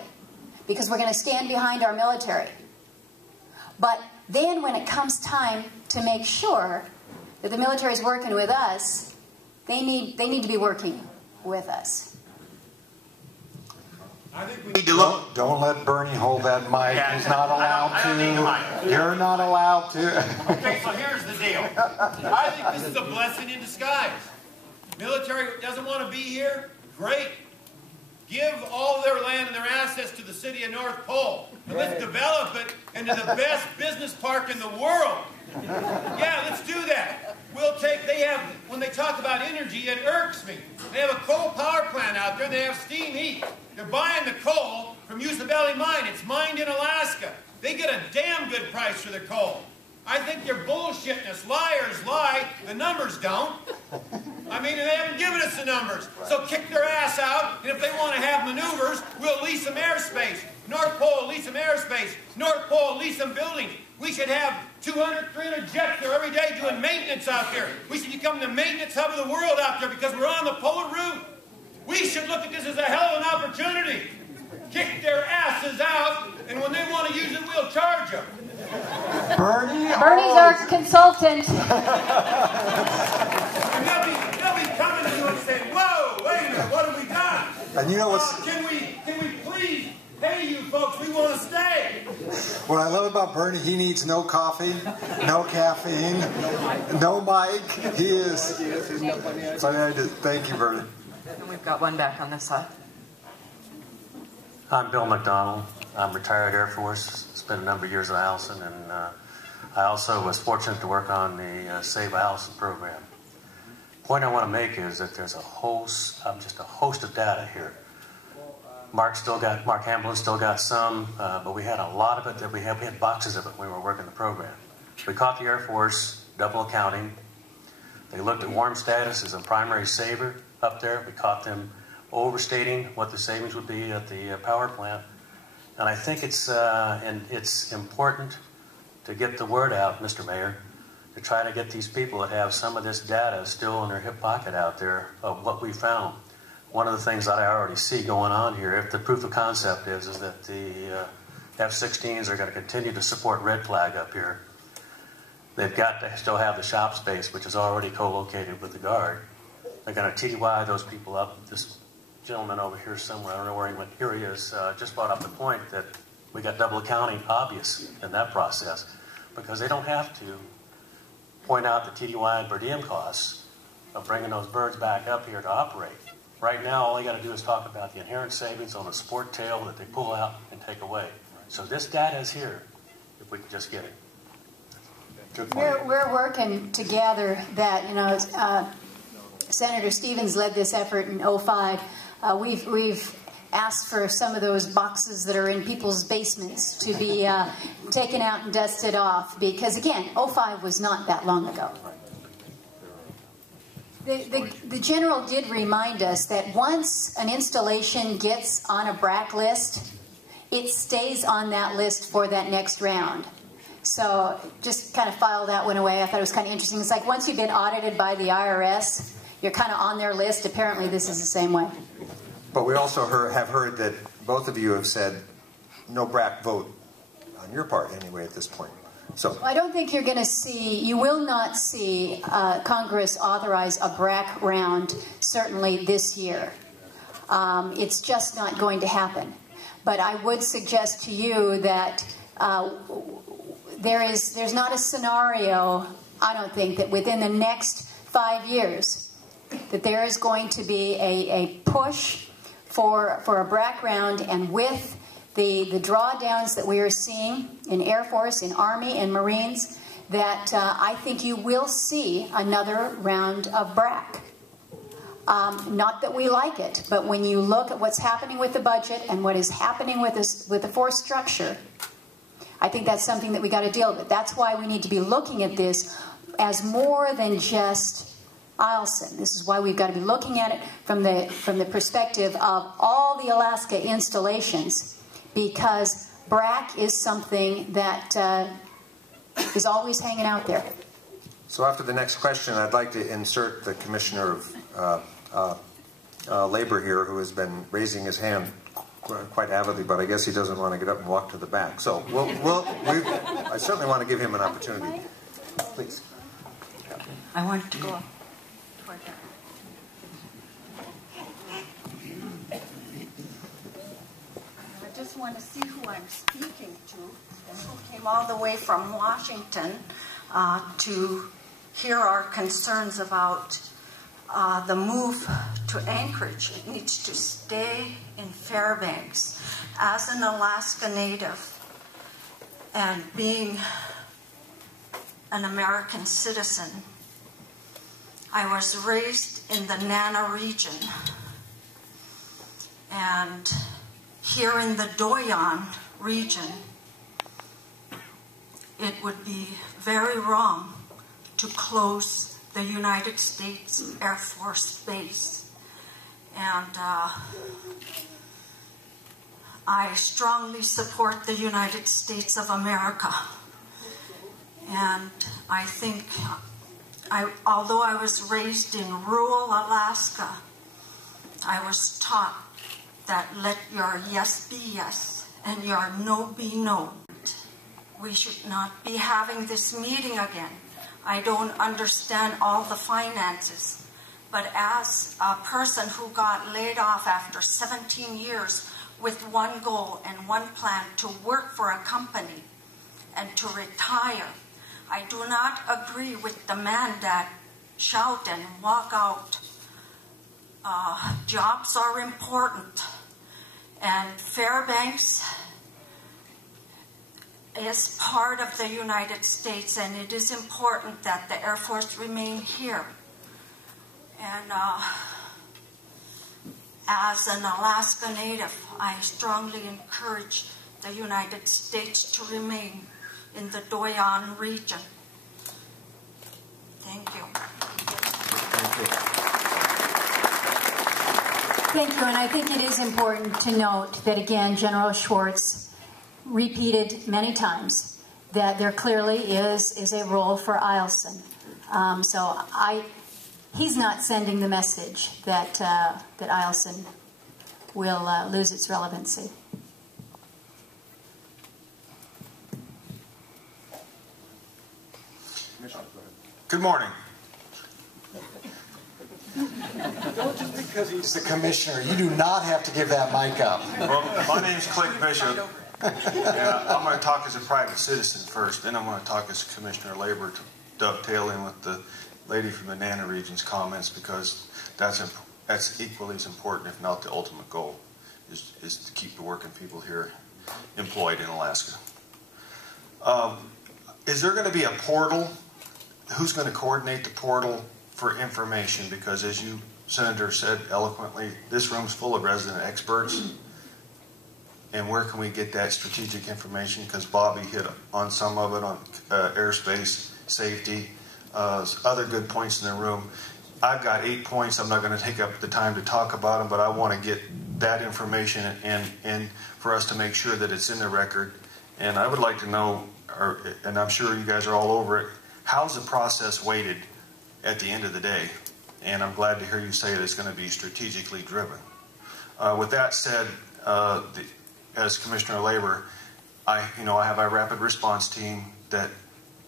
because we're going to stand behind our military. But then when it comes time to make sure that the military is working with us, they need to be working with us. I think we need to look. Don't let Bernie hold that mic. Yeah, he's not allowed I don't need the mic. to. You're not allowed to. Okay, so here's the deal. I think this is a blessing in disguise. Military doesn't want to be here? Great. Give all their land and their assets to the city of North Pole. And let's develop it into the best business park in the world. Yeah, let's do that. When they talk about energy, it irks me. They have a coal power plant out there and they have steam heat. They're buying the coal from Yucca Valley Mine. It's mined in Alaska. They get a damn good price for their coal. I think they're bullshitting us. Liars lie. The numbers don't. I mean, they haven't given us the numbers. So kick their ass out, and if they want to have maneuvers, we'll lease them airspace. North Pole, lease them airspace. North Pole, lease them buildings. We should have 200, 300 jets there every day doing maintenance out there. We should become the maintenance hub of the world out there because we're on the polar route. We should look at this as a hell of an opportunity. Kick their asses out, and when they want to use it, we'll charge them. Bernie's our consultant. And they'll be coming to you and saying, whoa, wait a minute, what have we done? And you know what's... Can we please pay you folks? We want to stay. What I love about Bernie, he needs no coffee, no caffeine, no mic. He is... Thank you, Bernie. And we've got one back on this side. I'm Bill McDonald. I'm retired Air Force. Spent a number of years at Eielson, and I also was fortunate to work on the Save Eielson program. The point I want to make is that there's just a host of data here. Mark Hamblin still got some, but we had a lot of it that we had boxes of it when we were working the program. We caught the Air Force double accounting. They looked at warm status as a primary saver up there. We caught them overstating what the savings would be at the power plant. And I think it's important to get the word out, Mr. Mayor, to try to get these people that have some of this data still in their hip pocket out there of what we found. One of the things that I already see going on here, if the proof of concept is that the F-16s are going to continue to support red flag up here. They've got to still have the shop space, which is already co-located with the Guard. They're going to TDY those people up. This gentleman over here somewhere, I don't know where he went, here he is, just brought up the point that we got double accounting obvious in that process because they don't have to point out the TDY and per diem costs of bringing those birds back up here to operate. Right now, all they got to do is talk about the inherent savings on the sport tail that they pull out and take away. So this data is here, if we can just get it. Good point. We're working to gather that, Senator Stevens led this effort in 2005. We've asked for some of those boxes that are in people's basements to be taken out and dusted off because, again, 2005 was not that long ago. The general did remind us that once an installation gets on a BRAC list, it stays on that list for that next round. So just kind of file that one away. I thought it was kind of interesting. It's like once you've been audited by the IRS, you're kind of on their list. Apparently this is the same way. But we also have heard that both of you have said no BRAC vote on your part anyway at this point. So I don't think you're going to see, you will not see Congress authorize a BRAC round certainly this year. It's just not going to happen. But I would suggest to you that there's not a scenario, I don't think, that within the next 5 years that there is going to be a push for a BRAC round, and with the drawdowns that we are seeing in Air Force, in Army, and Marines, that I think you will see another round of BRAC. Not that we like it, but when you look at what's happening with the budget and what is happening with the force structure, I think that's something that we got to deal with. That's why we need to be looking at this as more than just Eielson. This is why we've got to be looking at it from the perspective of all the Alaska installations, because BRAC is something that is always hanging out there. So after the next question, I'd like to insert the Commissioner of Labor here, who has been raising his hand quite avidly, but I guess he doesn't want to get up and walk to the back. So I certainly want to give him an opportunity. Please. I want to go up. I just want to see who I'm speaking to, and who came all the way from Washington to hear our concerns about the move to Anchorage. It needs to stay in Fairbanks. As an Alaska Native and being an American citizen, I was raised in the Nana region, and here in the Doyon region, it would be very wrong to close the United States Air Force Base. And I strongly support the United States of America. And I think, although I was raised in rural Alaska, I was taught that let your yes be yes and your no be no. We should not be having this meeting again. I don't understand all the finances, but as a person who got laid off after 17 years with one goal and one plan, to work for a company and to retire, I do not agree with the man that shout and walk out. Jobs are important, and Fairbanks is part of the United States, and it is important that the Air Force remain here. And as an Alaska Native, I strongly encourage the United States to remain in the Doyon region. Thank you. Thank you. Thank you, and I think it is important to note that, again, General Schwartz repeated many times that there clearly is a role for Eielson. He's not sending the message that that Eielson will lose its relevancy. Good morning. Just because he's the commissioner, you do not have to give that mic up. Well, my name's Click Bishop. Yeah, I'm going to talk as a private citizen first, then I'm going to talk as Commissioner of Labor to dovetail in with the lady from the Nana Region's comments, because that's equally as important, if not the ultimate goal, is to keep the working people here employed in Alaska. Is there going to be a portal? Who's going to coordinate the portal for information? Because as you, Senator, said eloquently, this room's full of resident experts. And where can we get that strategic information? Because Bobby hit on some of it, on airspace, safety, other good points in the room. I've got 8 points. I'm not going to take up the time to talk about them, but I want to get that information and for us to make sure that it's in the record. And I would like to know, and I'm sure you guys are all over it, how's the process weighted at the end of the day? And I'm glad to hear you say that it's going to be strategically driven. With that said, as Commissioner of Labor, I have a rapid response team that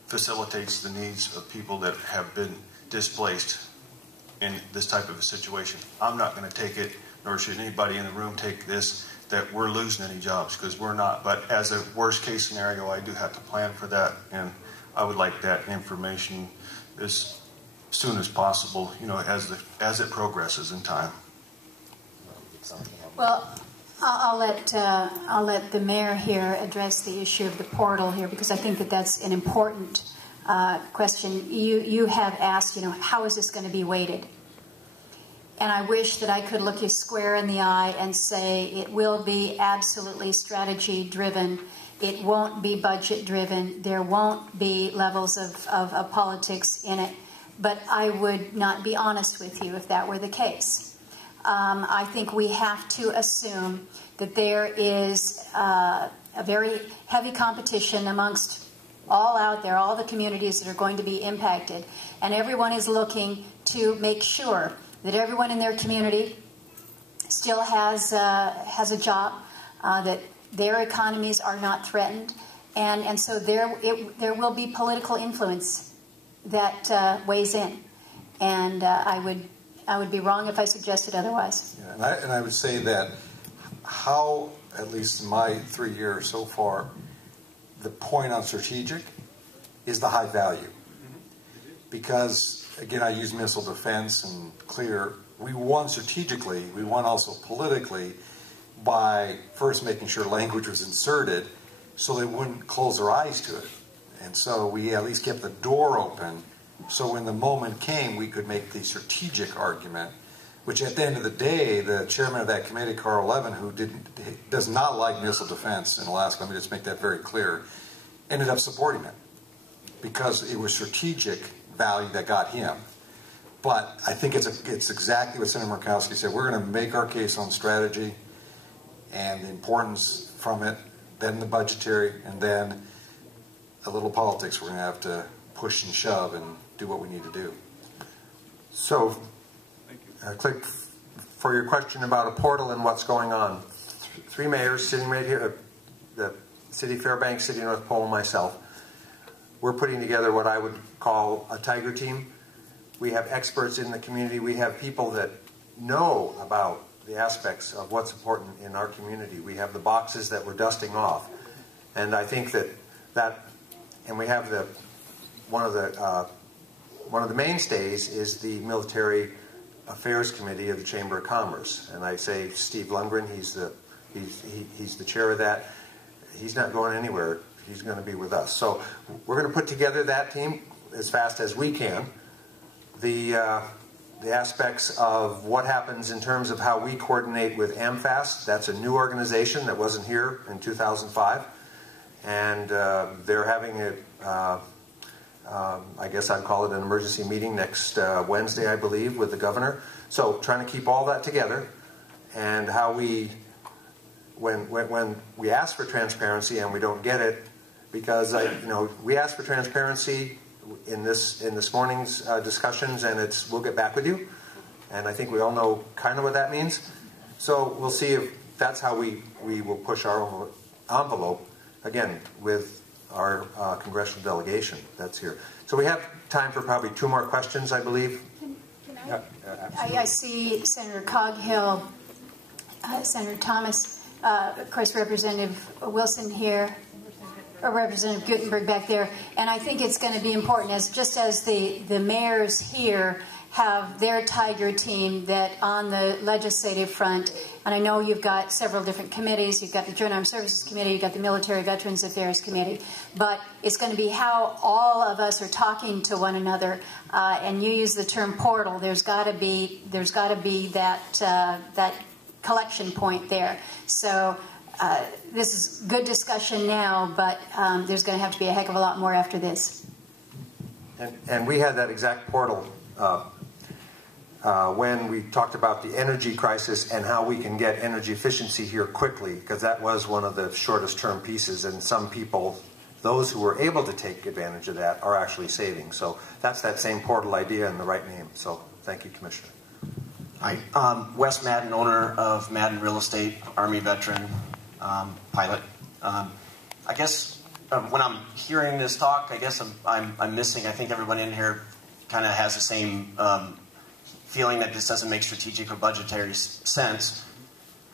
facilitates the needs of people that have been displaced in this type of a situation. I'm not going to take it, nor should anybody in the room take this, that we're losing any jobs, because we're not. But as a worst case scenario, I do have to plan for that, and I would like that information as soon as possible, as it progresses in time. Well, I'll let the mayor here address the issue of the portal here, because I think that that's an important question. You have asked, how is this going to be weighted? And I wish that I could look you square in the eye and say it will be absolutely strategy driven. It won't be budget driven. There won't be levels of politics in it. But I would not be honest with you if that were the case. I think we have to assume that there is a very heavy competition amongst all out there, all the communities that are going to be impacted. And everyone is looking to make sure that everyone in their community still has a job, that their economies are not threatened. And so there will be political influence that weighs in. And I would be wrong if I suggested otherwise. Yeah, and I would say that how, at least in my 3 years so far, the point on strategic is the high value. Because, again, I use missile defense and clear. We won strategically. We won also politically by first making sure language was inserted so they wouldn't close their eyes to it. And so we at least kept the door open so when the moment came, we could make the strategic argument, which at the end of the day, the chairman of that committee, Carl Levin, who does not like missile defense in Alaska, let me just make that very clear, ended up supporting it because it was strategic value that got him. But I think it's exactly what Senator Murkowski said. We're going to make our case on strategy and the importance from it, then the budgetary, and then a little politics. We're going to have to push and shove and do what we need to do. So, Click, for your question about a portal and what's going on. 3 mayors sitting right here, the City of Fairbanks, City of North Pole, and myself. We're putting together what I would call a tiger team. We have experts in the community. We have people that know about the aspects of what's important in our community. We have the boxes that we're dusting off. And I think and we have one of the mainstays is the Military Affairs Committee of the Chamber of Commerce. And I say Steve Lundgren, he's the chair of that. He's not going anywhere. He's going to be with us. So we're going to put together that team as fast as we can. The aspects of what happens in terms of how we coordinate with AmFast, that's a new organization that wasn't here in 2005. And they're having I guess I'd call it an emergency meeting next Wednesday, I believe, with the governor. So trying to keep all that together, and how when we ask for transparency and we don't get it, because we ask for transparency in this morning's discussions, and we'll get back with you, and I think we all know kind of what that means. So we'll see if that's how we will push our envelope again with our congressional delegation that's here. So we have time for probably 2 more questions, I believe. Can I see Senator Coghill, Senator Thomas, of course Representative Wilson here, or Representative Guttenberg back there, and I think it's going to be important, just as the mayors here have their tiger team that on the legislative front, and I know you've got several different committees. You've got the Joint Armed Services Committee, you've got the Military Veterans Affairs Committee, but it's going to be how all of us are talking to one another. And you use the term portal. There's got to be that collection point there. So this is good discussion now, but there's going to have to be a heck of a lot more after this. And we had that exact portal when we talked about the energy crisis and how we can get energy efficiency here quickly, because that was one of the shortest term pieces, and some people, those who were able to take advantage of that, are actually saving. So that's that same portal idea and the right name. So thank you, Commissioner. Hi, Wes Madden, owner of Madden Real Estate, Army veteran, pilot. I guess when I'm hearing this talk, I guess I'm missing, I think everyone in here kind of has the same feeling that this doesn't make strategic or budgetary sense,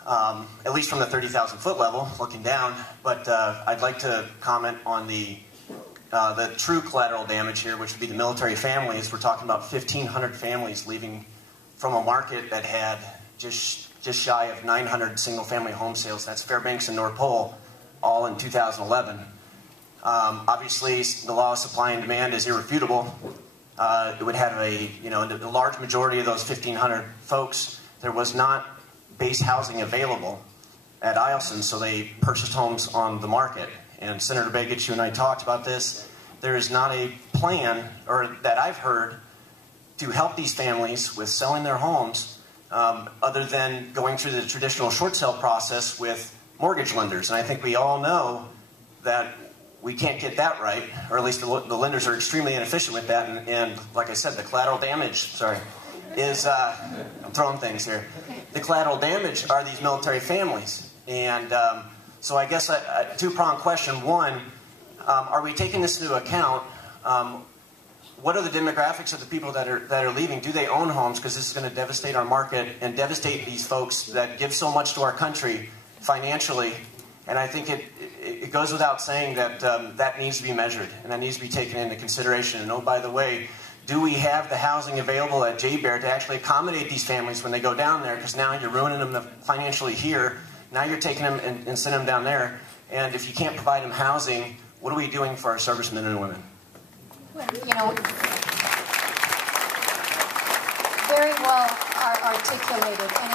at least from the 30,000 foot level, looking down. But I'd like to comment on the true collateral damage here, which would be the military families. We're talking about 1,500 families leaving from a market that had just shy of 900 single-family home sales. That's Fairbanks and North Pole, all in 2011. Obviously, the law of supply and demand is irrefutable. It would have the large majority of those 1,500 folks, there was not base housing available at Eielson, so they purchased homes on the market. And Senator Begich, you and I talked about this. There is not a plan, or that I've heard, to help these families with selling their homes, other than going through the traditional short sale process with mortgage lenders. And I think we all know that we can't get that right, or at least the lenders are extremely inefficient with that. And like I said, the collateral damage, is, I'm throwing things here. The collateral damage are these military families. And so I guess a two-pronged question. One, are we taking this into account? What are the demographics of the people that are leaving? Do they own homes? Because this is going to devastate our market and devastate these folks that give so much to our country financially. And I think it goes without saying that that needs to be measured and that needs to be taken into consideration. And oh, by the way, do we have the housing available at J-Bear to actually accommodate these families when they go down there? Because now you're ruining them financially here. Now you're taking them and sending them down there. And if you can't provide them housing, what are we doing for our servicemen and women? Very well articulated, and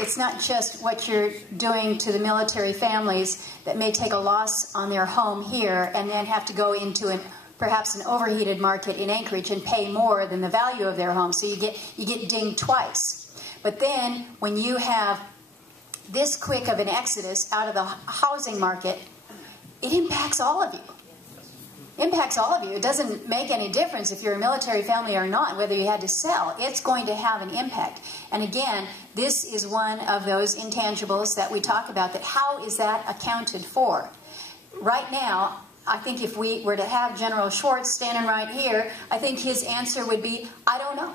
it's not just what you're doing to the military families that may take a loss on their home here and then have to go into an perhaps an overheated market in Anchorage and pay more than the value of their home. So you get dinged twice. But then when you have this quick of an exodus out of the housing market, it impacts all of you. Impacts all of you. It doesn't make any difference if you're a military family or not, whether you had to sell. It's going to have an impact. And again, this is one of those intangibles that we talk about, that how is that accounted for? Right now, I think if we were to have General Schwartz standing right here, I think his answer would be, I don't know.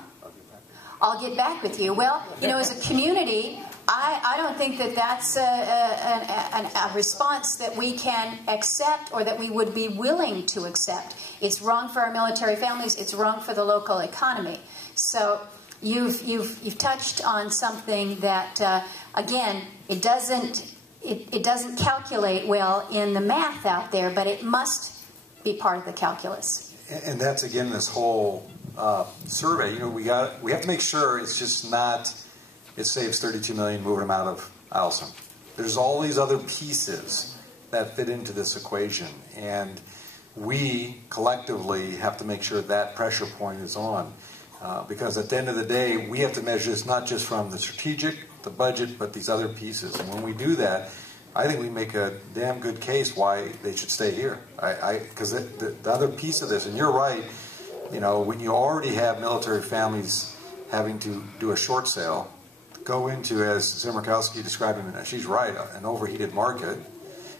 I'll get back with you. Well, you know, as a community, I don't think that that's a response that we can accept or that we would be willing to accept. It's wrong for our military families. It's wrong for the local economy. So you've touched on something that, again, it doesn't calculate well in the math out there, but it must be part of the calculus. And that's, again, this whole survey. You know, we have to make sure it's just not, it saves $32 million moving them out of Eielson. There's all these other pieces that fit into this equation, and we collectively have to make sure that pressure point is on, because at the end of the day, we have to measure this not just from the strategic, the budget, but these other pieces. And when we do that, I think we make a damn good case why they should stay here. Because the other piece of this, and you're right, you know, when you already have military families having to do a short sale, go into, as Lisa Murkowski described it, and she's right, an overheated market.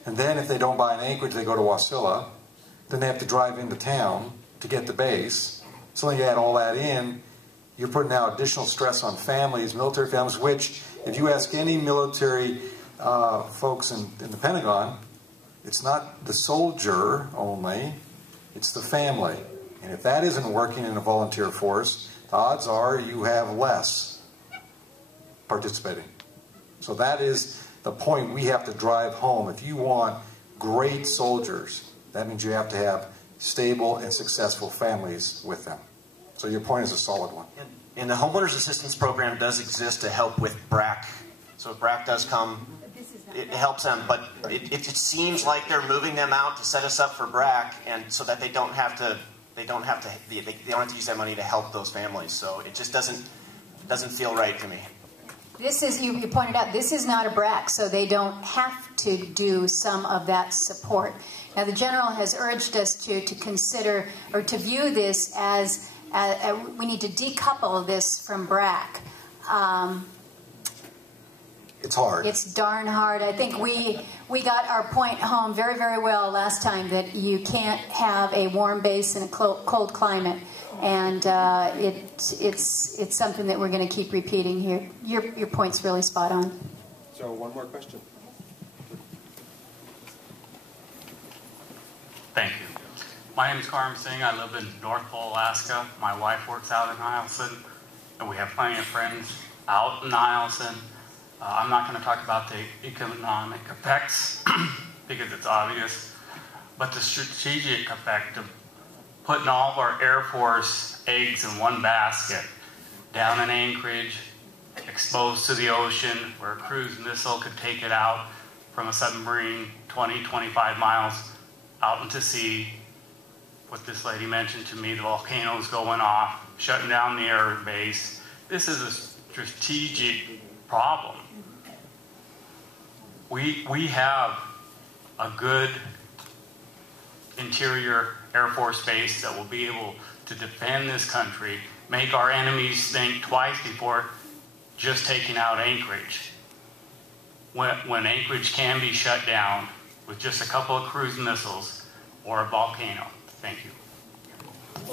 And then if they don't buy in Anchorage, they go to Wasilla. Then they have to drive into town to get the base. So when you add all that in, you're putting now additional stress on families, military families, which, if you ask any military folks in the Pentagon, it's not the soldier only, it's the family. And if that isn't working in a volunteer force, the odds are you have less participating. So that is the point we have to drive home. If you want great soldiers, that means you have to have stable and successful families with them. So your point is a solid one. And the Homeowners Assistance Program does exist to help with BRAC. So if BRAC does come, it helps them. But it seems like they're moving them out to set us up for BRAC, and so that they don't have to use that money to help those families. So it just doesn't feel right to me. This is, you pointed out, this is not a BRAC, so they don't have to do some of that support. Now, the General has urged us to consider, or to view this as, we need to decouple this from BRAC. It's hard. It's darn hard. I think we got our point home very, very well last time, that you can't have a warm base in a cold climate. And it's something that we're going to keep repeating here. Your point's really spot on. So one more question. Thank you. My name is Carm Singh. I live in North Pole, Alaska. My wife works out in Eielson, and we have plenty of friends out in Eielson. I'm not going to talk about the economic effects because it's obvious, but the strategic effect of putting all of our Air Force eggs in one basket down in Anchorage, exposed to the ocean, where a cruise missile could take it out from a submarine 20, 25 miles out into sea. What this lady mentioned to me, the volcanoes going off, shutting down the air base. This is a strategic problem. We have a good interior Air Force Base that will be able to defend this country, make our enemies think twice before just taking out Anchorage. When Anchorage can be shut down with just a couple of cruise missiles or a volcano. Thank you.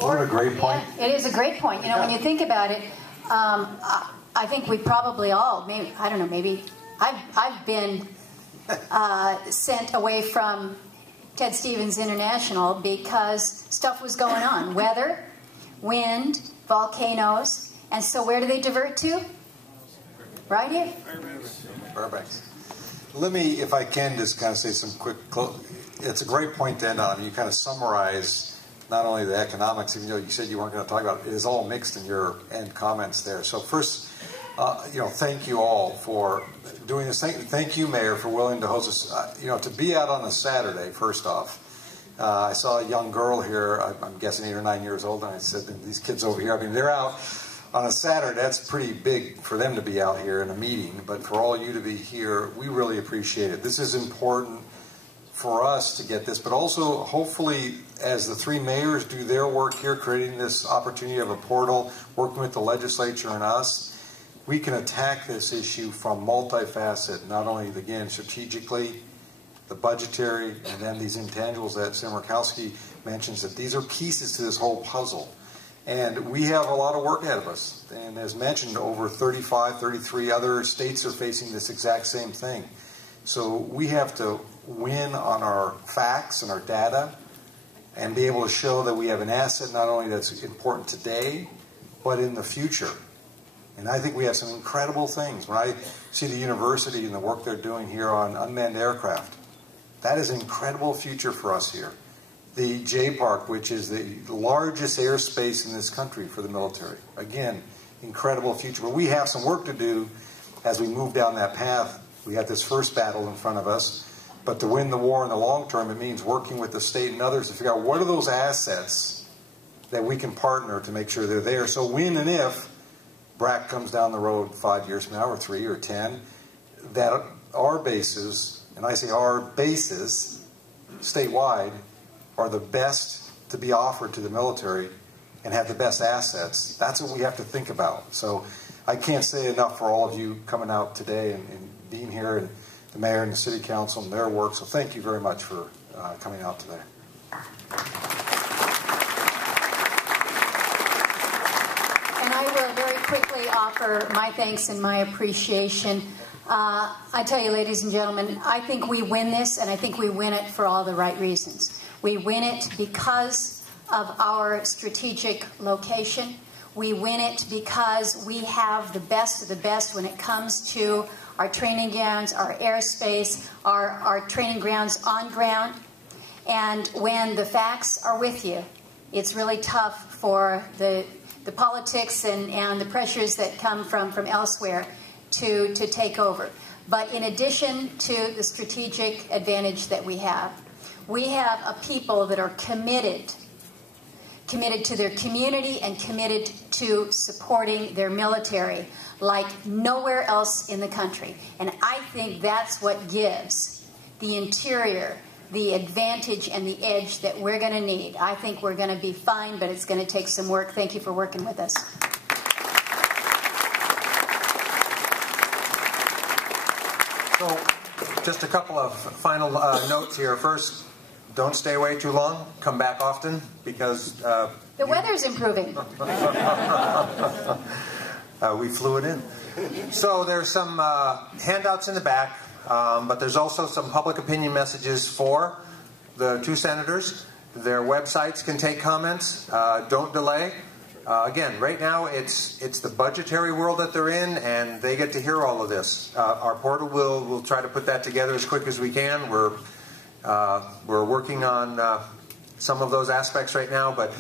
What a great point. Yeah, it is a great point. You know, when you think about it, I think we probably all, maybe, I don't know, maybe I've been sent away from Ted Stevens International because stuff was going on. Weather, wind, volcanoes. And so where do they divert to? Right here. Fairbanks. Let me, if I can, just kind of say some quick, it's a great point to end on. You kind of summarize not only the economics, even though you said you weren't going to talk about it, it is all mixed in your end comments there. So first, thank you all for doing this. Thank you, Mayor, for willing to host us. To be out on a Saturday, first off, I saw a young girl here, I'm guessing 8 or 9 years old, and I said, these kids over here, I mean, they're out on a Saturday. That's pretty big for them to be out here in a meeting, but for all you to be here, we really appreciate it. This is important for us to get this, but also hopefully as the 3 mayors do their work here, creating this opportunity of a portal, working with the legislature and us, we can attack this issue from multifaceted, not only, again, strategically, the budgetary, and then these intangibles that Senator Murkowski mentions, that these are pieces to this whole puzzle. And we have a lot of work ahead of us. And as mentioned, over 35, 33 other states are facing this exact same thing. So we have to win on our facts and our data and be able to show that we have an asset not only that's important today, but in the future. And I think we have some incredible things. When I see the university and the work they're doing here on unmanned aircraft, that is an incredible future for us here. The J Park, which is the largest airspace in this country for the military. Again, incredible future. But we have some work to do as we move down that path. We have this first battle in front of us. But to win the war in the long term, it means working with the state and others to figure out what are those assets that we can partner to make sure they're there. So when and if BRAC comes down the road 5 years from now, or 3 or 10, that our bases, and I say our bases, statewide, are the best to be offered to the military and have the best assets. That's what we have to think about. So I can't say enough for all of you coming out today and being here, and the mayor and the city council and their work. So thank you very much for coming out today. And I will very quickly offer my thanks and my appreciation. I tell you, ladies and gentlemen, I think we win this, and I think we win it for all the right reasons. We win it because of our strategic location. We win it because we have the best of the best when it comes to our training grounds, our airspace, our training grounds on ground. And when the facts are with you, it's really tough for the politics and the pressures that come from elsewhere to take over. But in addition to the strategic advantage that we have a people that are committed to their community and committed to supporting their military like nowhere else in the country. And I think that's what gives the interior the advantage and the edge that we're going to need. I think we're going to be fine, but it's going to take some work. Thank you for working with us. So, just a couple of final notes here. First, don't stay away too long. Come back often, because the weather's improving. We flew it in. So there's some handouts in the back, but there's also some public opinion messages for the 2 senators. Their websites can take comments. Don't delay. Again, right now it's the budgetary world that they're in, and they get to hear all of this. Our portal will try to put that together as quick as we can. We're working on some of those aspects right now, but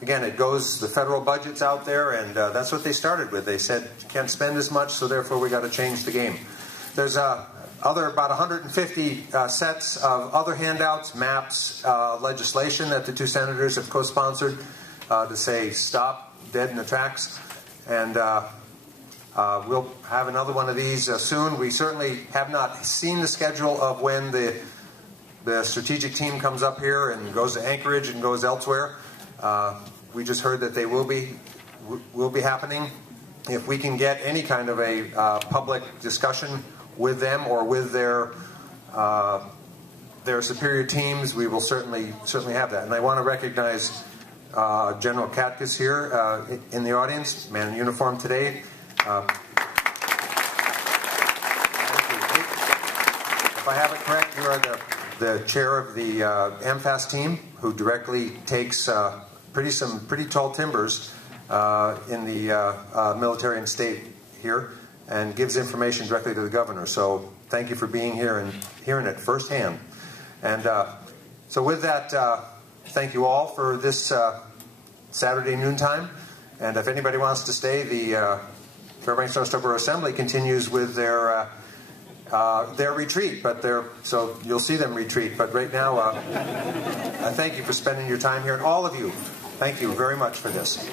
again, the federal budget's out there, and that's what they started with. They said you can't spend as much, so therefore we got to change the game. There's about 150 sets of other handouts, maps, legislation that the 2 senators have co-sponsored to say stop dead in the tracks, and we'll have another one of these soon. We certainly have not seen the schedule of when the strategic team comes up here and goes to Anchorage and goes elsewhere. We just heard that they will be happening. If we can get any kind of a public discussion with them or with their superior teams, we will certainly have that. And I want to recognize General Katkus here in the audience, man in uniform today. If I have it correct, you are the chair of the MFAS team, who directly takes some pretty tall timbers in the military and state here, and gives information directly to the governor. So thank you for being here and hearing it firsthand. And so with that, thank you all for this Saturday noontime. And if anybody wants to stay, the Fairbanks North Starborough Assembly continues with their their retreat, so you'll see them retreat. But right now, I thank you for spending your time here, and all of you, thank you very much for this.